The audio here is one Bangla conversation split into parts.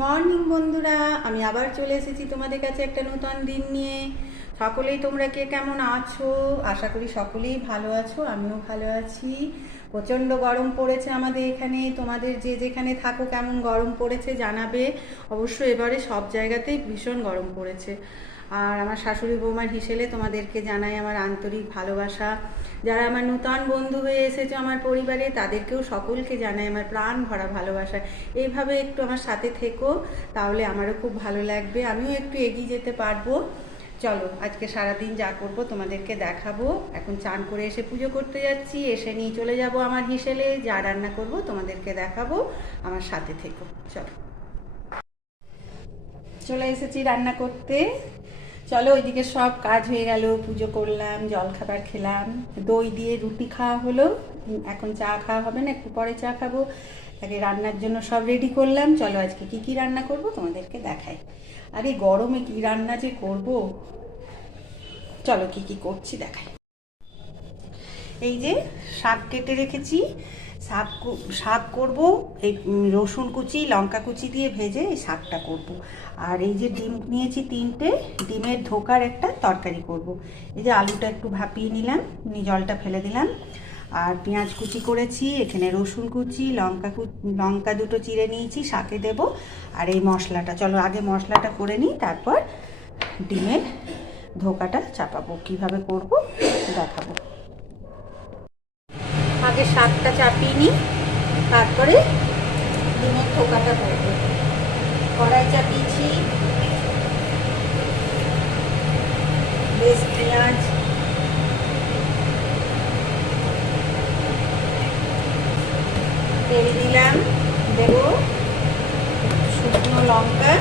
মর্নিং বন্ধুরা, আমি আবার চলে এসেছি তোমাদের কাছে একটা নতুন দিন নিয়ে। সকলেই তোমরা কে কেমন আছো? আশা করি সকলেই ভালো আছো, আমিও ভালো আছি। প্রচণ্ড গরম পড়েছে আমাদের এখানে। তোমাদের যে যেখানে থাকো কেমন গরম পড়েছে জানাবে অবশ্যই। এবারে সব জায়গাতেই ভীষণ গরম পড়েছে। আর আমার শাশুড়ি বৌমার হিসেবে তোমাদেরকে জানাই আমার আন্তরিক ভালোবাসা। যারা আমার নূতন বন্ধু হয়ে এসেছো আমার পরিবারে, তাদেরকেও সকলকে জানাই আমার প্রাণ ভরা ভালোবাসা। এইভাবে একটু আমার সাথে থেকো, তাহলে আমারও খুব ভালো লাগবে, আমিও একটু এগিয়ে যেতে পারবো। চলো আজকে সারাদিন যা করব তোমাদেরকে দেখাবো। এখন চান করে এসে পুজো করতে যাচ্ছি, এসে নিয়ে চলে যাব আমার হিসেলে, যা রান্না করব তোমাদেরকে দেখাবো, আমার সাথে থেকো। চলো, চলে এসেছি রান্না করতে। চলো, ওইদিকে সব কাজ হয়ে গেল, পুজো করলাম, জলখাবার খেলাম, দই দিয়ে রুটি খাওয়া হলো। এখন চা খাওয়া হবে না, একটু পরে চা খাবো। তাকে রান্নার জন্য সব রেডি করলাম। চলো আজকে কি কি রান্না করব তোমাদেরকে দেখাই। আর এই গরমে কি রান্না যে করব, চলো কি কি করছি দেখাই। এই যে শাক কেটে রেখেছি, শাক করব। এই রসুন কুচি লঙ্কা কুচি দিয়ে ভেজে এই শাকটা করব। আর এই যে ডিম নিয়েছি তিনটে, ডিমের ধোকার একটা তরকারি করব। এই যে আলুটা একটু ভাপিয়ে নিলাম, জলটা ফেলে দিলাম। আর পেঁয়াজ কুচি করেছি, এখানে রসুন কুচি, লঙ্কা দুটো চিড়ে নিয়েছি, শাকে দেব। আর এই মশলাটা, চলো আগে মশলাটা করে নিই, তারপর ডিমের ধোকাটা চাপাবো। কিভাবে করব দেখাবো। আগে শাকটা চাপিয়ে নিই, তারপরে ডিমের ধোকাটা করব। কড়াই চাপিয়েছি, বেশ পেঁয়াজ, তেল দিলাম, দেব শুকনো লঙ্কা,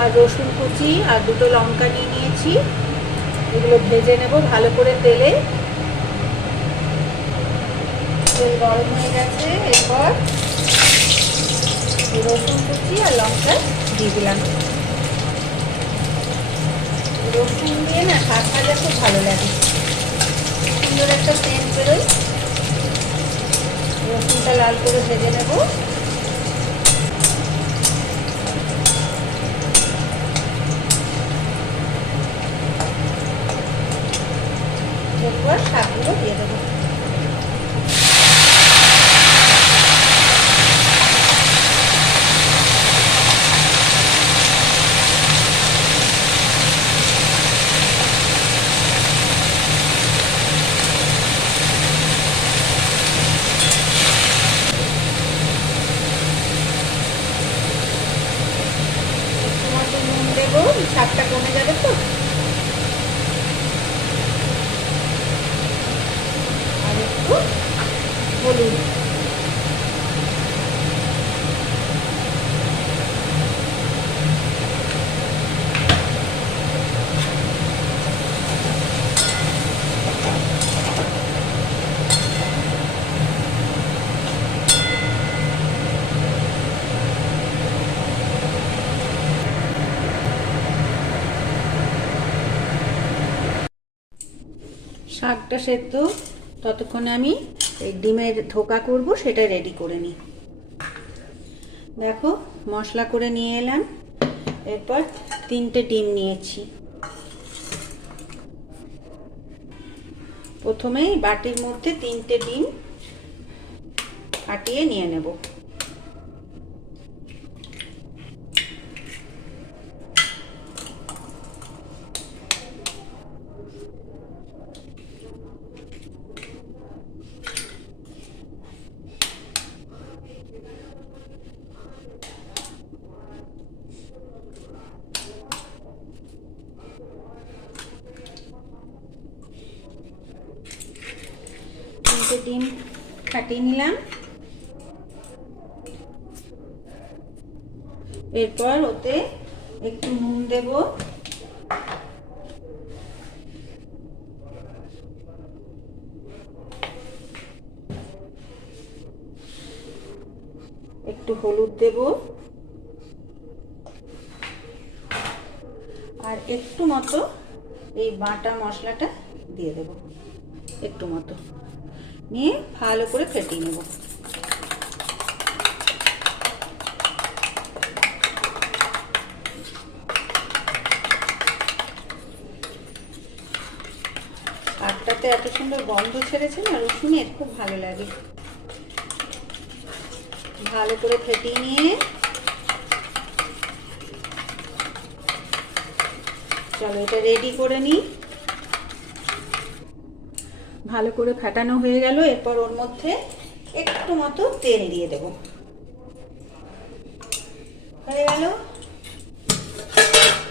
আর রসুন কুচি আর দুটো লঙ্কা নিয়ে নিয়েছি। এগুলো ভেজে নেব ভালো করে তেলে। তেল গরম হয়ে গেছে, এরপর রসুন কুচি আর লঙ্কা দিয়ে দিলাম। রসুন দিয়ে না শাক ভাজা খুব ভালো লাগে, সুন্দর একটা সেন্ট বেরোয়। রসুনটা লাল করে ভেজে নেব। এরপর শাকগুলো দিয়ে দেবো। নুন দেবো, শাকটা কমে যাবে তো। আর একটু হলুদ। শাকটা সেদ্ধ, ততক্ষণে আমি এই ডিমের ধোকা করব, সেটা রেডি করে নিই। দেখো মশলা করে নিয়ে এলাম। এরপর তিনটে ডিম নিয়েছি। প্রথমে বাটির মধ্যে তিনটে ডিম ফাটিয়ে নিয়ে নেব। তিনটে ডিম ফাটিয়ে নিলাম। এরপর ওতে একটু নুন দেব, একটু হলুদ দেব, আর একটু মতো এই বাটা মশলাটা দিয়ে দেব একটু মতো, নিয়ে ভালো করে ফেটিয়ে নেব। শাকটাতে এত সুন্দর গন্ধ ছেড়েছে না রসুনের, খুব ভালো লাগে। ভালো করে ফেটিয়ে নিয়ে চলো এটা রেডি করে নিই। ভালো করে ফাটানো হয়ে গেল। এরপর ওর মধ্যে একটু মতো তেল দিয়ে দেব। হয়ে গেল।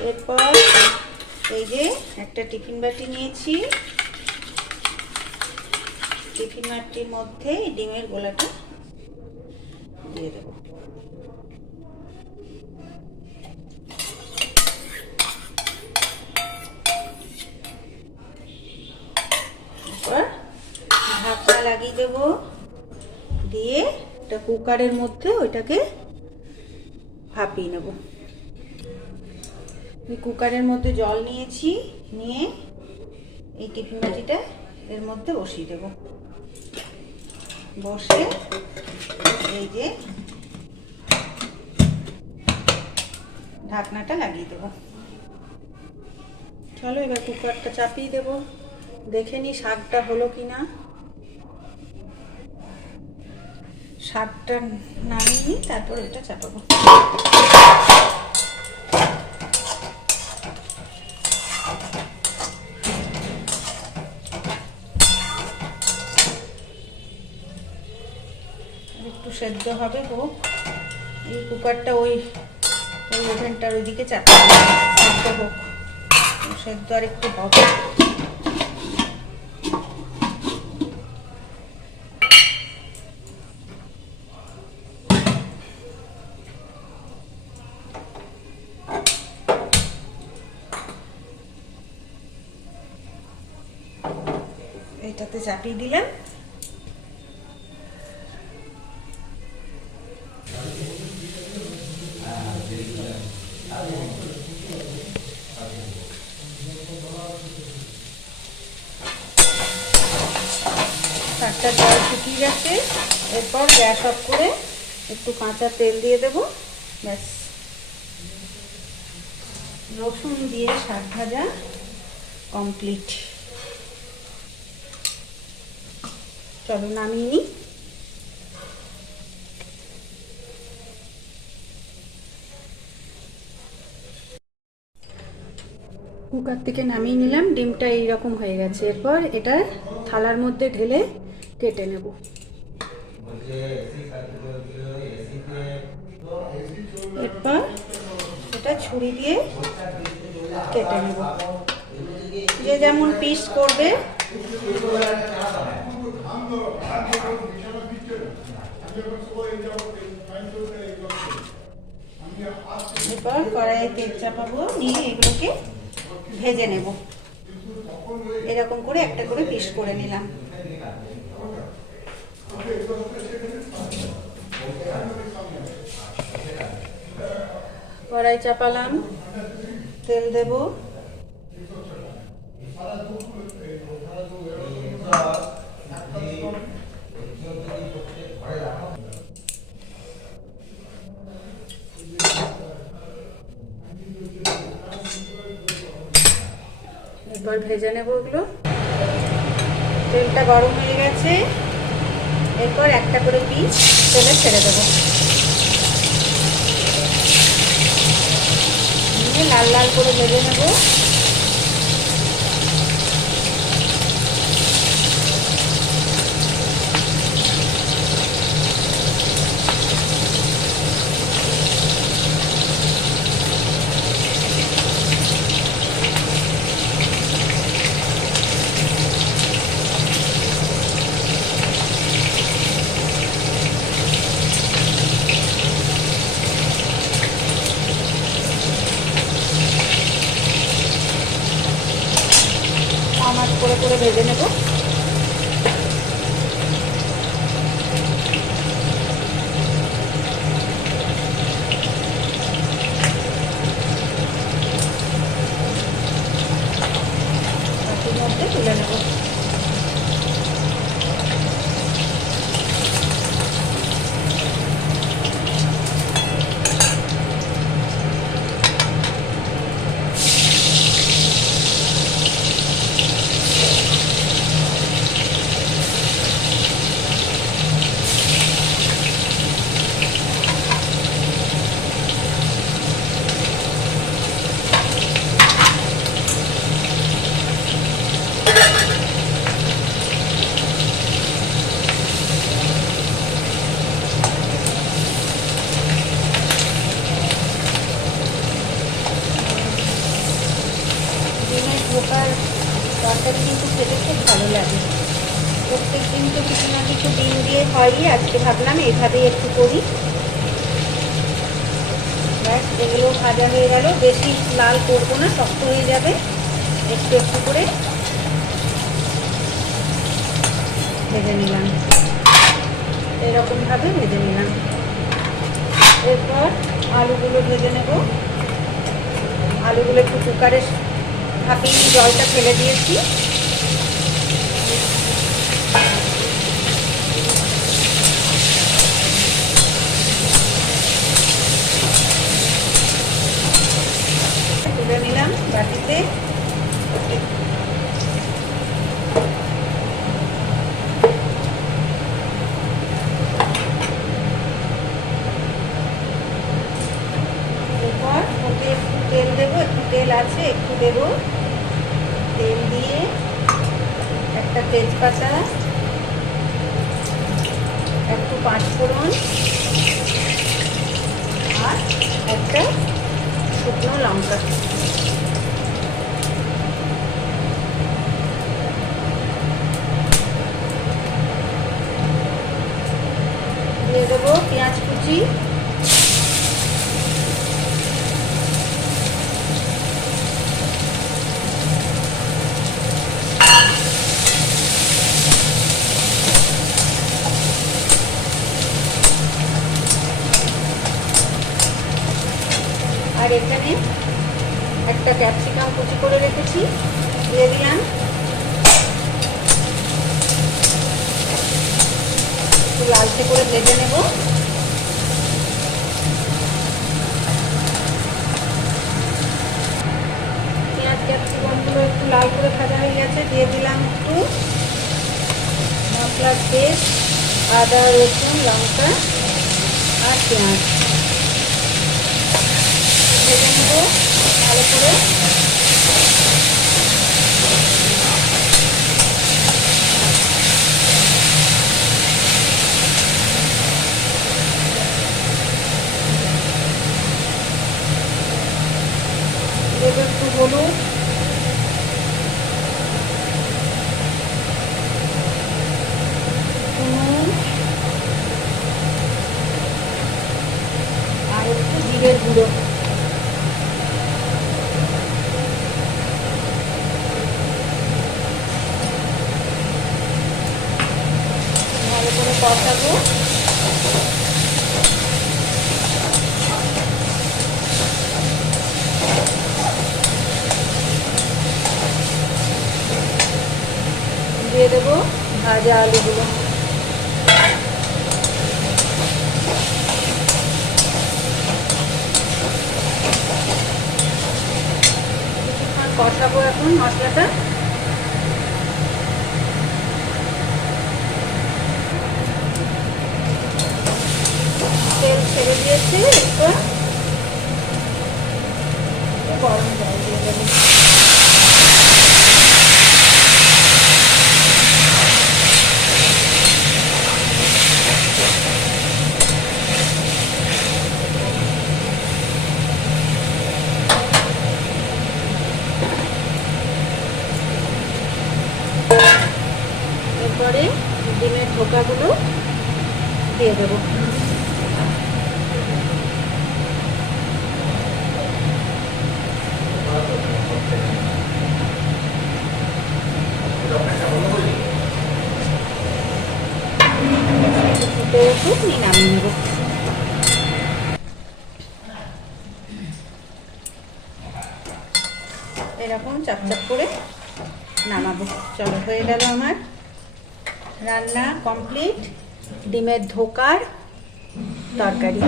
এরপর এই যে একটা টিফিন বাটি নিয়েছি, টিফিন বাটির মধ্যে ডিমের গোলাটা দিয়ে দেব। এরপর ঢাকনা লাগিয়ে দেব, দিয়ে একটা কুকারের মধ্যে ওইটাকে ভাপিয়ে নেব। কুকারের মধ্যে জল নিয়েছি, নিয়ে এই টিফিন বাটিটা এর মধ্যে বসিয়ে দেব। বসে এই যে ঢাকনাটা লাগিয়ে দেব। চলো এবার কুকারটা চাপিয়ে দেব, দেখে নি শাকটা হলো কিনা। শাকটা নামিয়ে নিই, তারপর এটা চাপাবো। একটু সেদ্ধ হবে হোক, এই কুকারটা ওই ওভেনটার ওইদিকে চাপিয়ে সেদ্ধ হোক, সেদ্ধ আর একটু হবে। এইটাতে চাপিয়ে দিলাম। শাকটা জল শুকিয়ে গেছে। এরপর গ্যাস অফ করে একটু কাঁচা তেল দিয়ে দেব। ব্যাস, রসুন দিয়ে শাক ভাজা কমপ্লিট। চলো নামিয়ে নিই। কুকার থেকে নামিয়ে নিলাম, ডিমটা এইরকম হয়ে গেছে। এরপর এটা থালার মধ্যে ঢেলে কেটে নেব। এরপর এটা ছুরি দিয়ে কেটে নেব, যে যেমন পিস করবে। এরপর কড়াইয়ে তেল চাপাবো, নিয়ে এগুলোকে ভেজে নেব। এরকম করে একটা করে পিস করে নিলাম। কড়াই চাপালাম, তেল দেব। এবার ভেজে নেব ওগুলো। তেলটা গরম হয়ে গেছে। এরপর একটা করে পিস তেলে ছেড়ে দেবো, নিয়ে লাল লাল করে ভেজে নেব। করে ভেজে নেব। কিন্তু খেতে খুব ভালো লাগে। প্রত্যেক দিন তো কিছু না কিছু ডিম দিয়ে হয়ই, আজকে ভাবলাম এইভাবেই একটু করি। ব্যাস, এগুলো ভাজা হয়ে গেল। বেশি লাল করবো না, শক্ত হয়ে যাবে। একটু একটু করে ভেজে নিলাম, এরকমভাবে ভেজে নিলাম। এরপর আলুগুলো ভেজে নেব। আলুগুলো একটু কুকারে ভাপিয়ে জলটা ফেলে দিয়েছি। তুলে নিলাম বাটিতে। এরপর ওকে একটু তেল দেবো, একটু তেল আছে একটু দেবো। তেল দিয়ে একটা তেজপাতা, একটু পাঁচফোড়ন আর একটা শুকনো লঙ্কা দিয়ে দেবো। পেঁয়াজ কুচি, আর এখানে একটা ক্যাপসিকাম কুচি করে রেখেছি, দিয়ে দিলাম। একটু লালচে করে ভেজে নেব। পেঁয়াজ ক্যাপসিকামগুলো একটু লাল করে ভাজা হয়ে গেছে, দিয়ে দিলাম একটু মশলার পেস্ট, আদা রসুন লঙ্কা আর পেঁয়াজ ভেজে নেব ভালো করে। দেবো একটু হলুদ, নুন আর একটু জিরের গুঁড়ো। ভালো করে কষাবো। দিয়ে দেবো ভাজা আলুগুলো। কিছুক্ষণ কষাবো এখন মশলাটা। তেল ছেড়ে দিয়েছে, এরপর গরম জল দিয়ে দেবো। এরপরে ডিমের ধোকাগুলো দিয়ে দেবো। ফুটে উঠুক, নামিয়ে নেব। এরকম চাপচাপ করে নামাবো। চলো, হয়ে গেল আমার রান্না কমপ্লিট। ডিমের ধোকার তরকারি।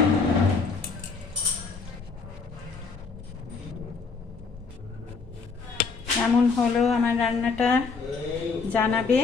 কেমন হলো আমার রান্নাটা জানাবে।